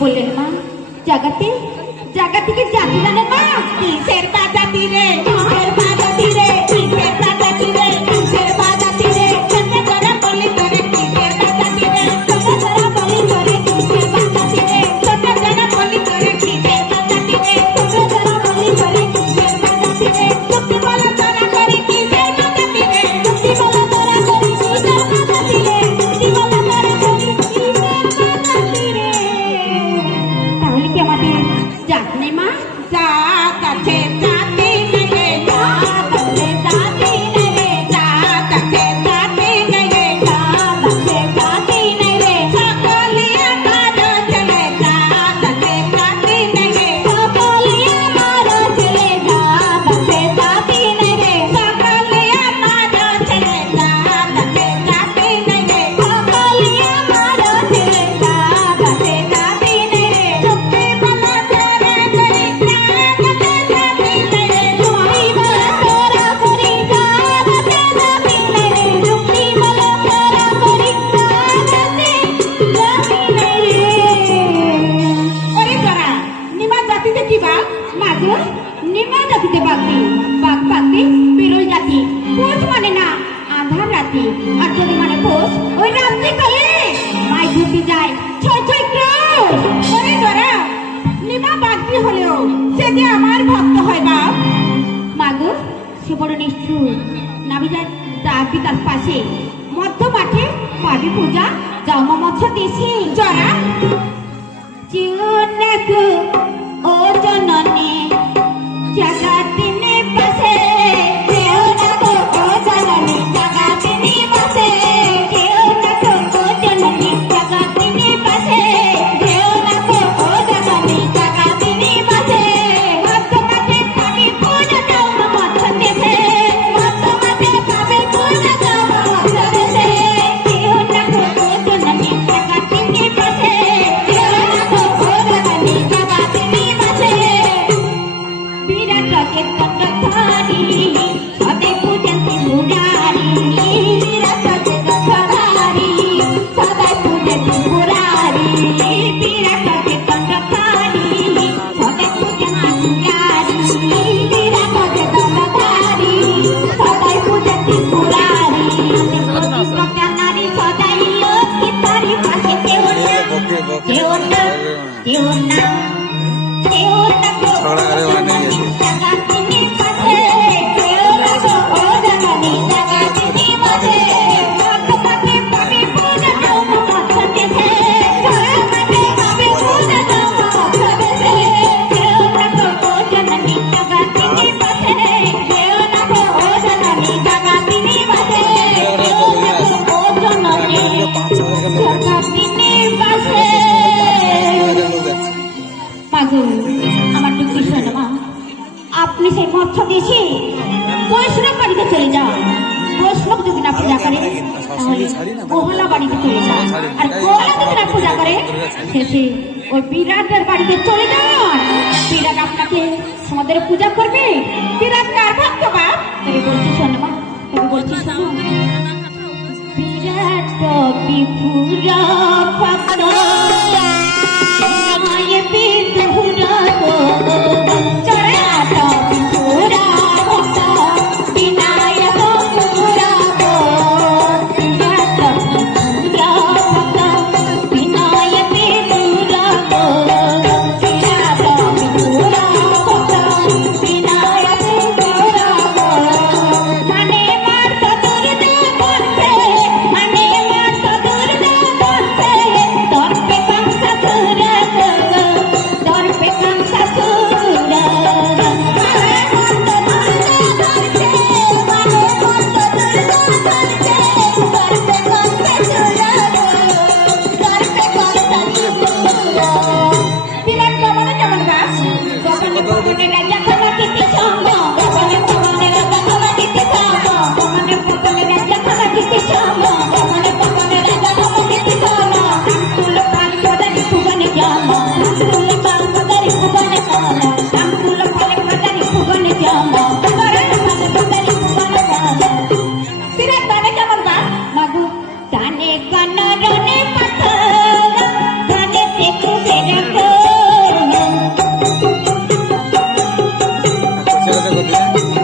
বললেন মা? জাগাতে জাগাতিকে জাতি জানে মা? কিসের বাজাতি রে, কিসের বাজাতি রে, কিসের বাজাতি রে, কিসের বাজাতি রে, চন্দ্র ধরা বলি করে কিসের বাজাতি রে, চন্দ্র ধরা বলি করে কিসের বাজাতি রে, চন্দ্র ধরা বলি করে কিসের বাজাতি রে, চন্দ্র ধরা বলি করে কিসের বাজাতি রে, চুক্তি বলা ধরা করে কিসের বাজাতি রে, চুক্তি বলা ধরা করে কিসের বাজাতি রে, চুক্তি বলা ধরা করে কিসের বাজাতি রে। তাহলে কি আমাদের জাত নেই মা? জাত আছে, জাতি নেই রে, জাত আছে, জাতি নেই রে, জাত আছে, জাতি নেই রে, জাত আছে, জাতি নেই রে, সকলে আমার ছেলে, জাত আছে, জাতি নেই রে, সকলে আমার ছেলে, জাত আছে, জাতি নেই রে, সকলে আমার ছেলে, জাত আছে, জাতি নেই রে, সকলে আমার ছেলে, জাত আছে, জাতি নেই রে, চুক্তি বলা ধরা করে জাত আছে, জাতি নেই রে, চুক্তি বলা ধরা করে জাত আছে, জাতি নেই রে, চুক্তি বলা ধরা করে জাত আছে, জাতি নেই রে। ওরে তোরা নিমা জাতিতে কি বাঘ? মাগো নিমা জাতিতে বাঘ নেই, বাঘ পাকবে বিরল জাতি, পোষ মানে না আধার রাতে, আর যদি মানে পোষ ওই রাত্রিকালে মাই ঘুরতে যায় ছয় ছয় ক্রোশ। ওরে তোরা নিমা বাগদি হলেও সে যে আমার ভক্ত হয় বাপ। মাগো সে বড় নিষ্ঠুর, নামি যায় তার পিতার পাশে মধ্য মাঠে পাবি পূজা জন্ম মৎস্য দেশে জরা জীবনাকু ও জননী জগতিনে বসে, জীবনাকু ও জননী জগতিনে বসে, জীবনাকু ও জননী জগতিনে বসে, জীবনাকু ও জননী জগতিনে বসে, মধ্য মাঠে পাবি পূজা জন্ম মৎস্য দেশে, মধ্য মাঠে পাবি পূজা জন্ম মৎস্য দেশে, জীবনাকু ও জননী জগতিনে বসে, জীবনাকু ও জননী জগতিনে বসে। কেউ না কেউ না গো ঝগড়া করে ওখানে গেছে জাগাতিনী মাঝে কেউ না গো ও জাগানি জাগাতিনী মাঝে মাথা পাতে পাবে পূজা জম মাথাতেছে মাঝে পাবে পূজা জম মাথাতেছে কেউ না গো ও জাগানি জাগাতিনী মাঝে কেউ না গো ও জাগানি জাগাতিনী মাঝে কেউ না গো ও জাগানি জাগাতিনী মাঝে মাগো আমার তো কিছু না মা আপনি সেই মৎস্য দেশে বৈষ্ণব বাড়িতে চলে যান বৈষ্ণব যদি না পূজা করে তাহলে গোহালা বাড়িতে চলে যান আর গোহালা যদি না পূজা করে শেষে ওই বিরাটের বাড়িতে চলে যান বিরাট আপনাকে আমাদের পূজা করবে বিরাট কার ভক্ত বাপ তবে বলছি শোনো মা তবে বলছি শোনো বিরাট বিপুরা ভক্ত মায়ে বিদুরা গো চরাট বিপুরা ভক্ত বিনায়ক পুরা গো বিরাট বিপুরা ভক্ত বিনায়ক বিপুরা গো বিরাট বিপুরা ভক্ত বিনায়ক বিপুরা গো মানে মার তো দুর্গা বলছে মানে মার তো দুর্গা বলছে দর্পে কাঁসা সুরা গো দর্পে কাঁসা সুরা মানে মার তো দুর্গা বলছে মানে মার তো দুর্গা বলছে দর্পে কাঁসা সুরা গো দর্পে কাঁসা সুরা বিরাট কেমন কেমন গাছ গোপনে গোপনে রাজা খাওয়া দিতে সঙ্গ গোপনে গোপনে রাজা খাওয়া দিতে সঙ্গ গোপনে গোপনে রাজা খাওয়া দিতে সঙ্গ গোপনে গোপনে রাজা খাওয়া দিতে সঙ্গ তুলো পাল পদারি ফুগনে জাম তুলো পাল পদারি ফুগনে জাম তুলো পাল পদারি ফুগনে জাম করে পাল পদারি ফুগনে জাম বিরাট তানে কেমন গাছ মাগু তানে কানরনে পাথর তানে দেখো সেরা করো ছেলেটা করতে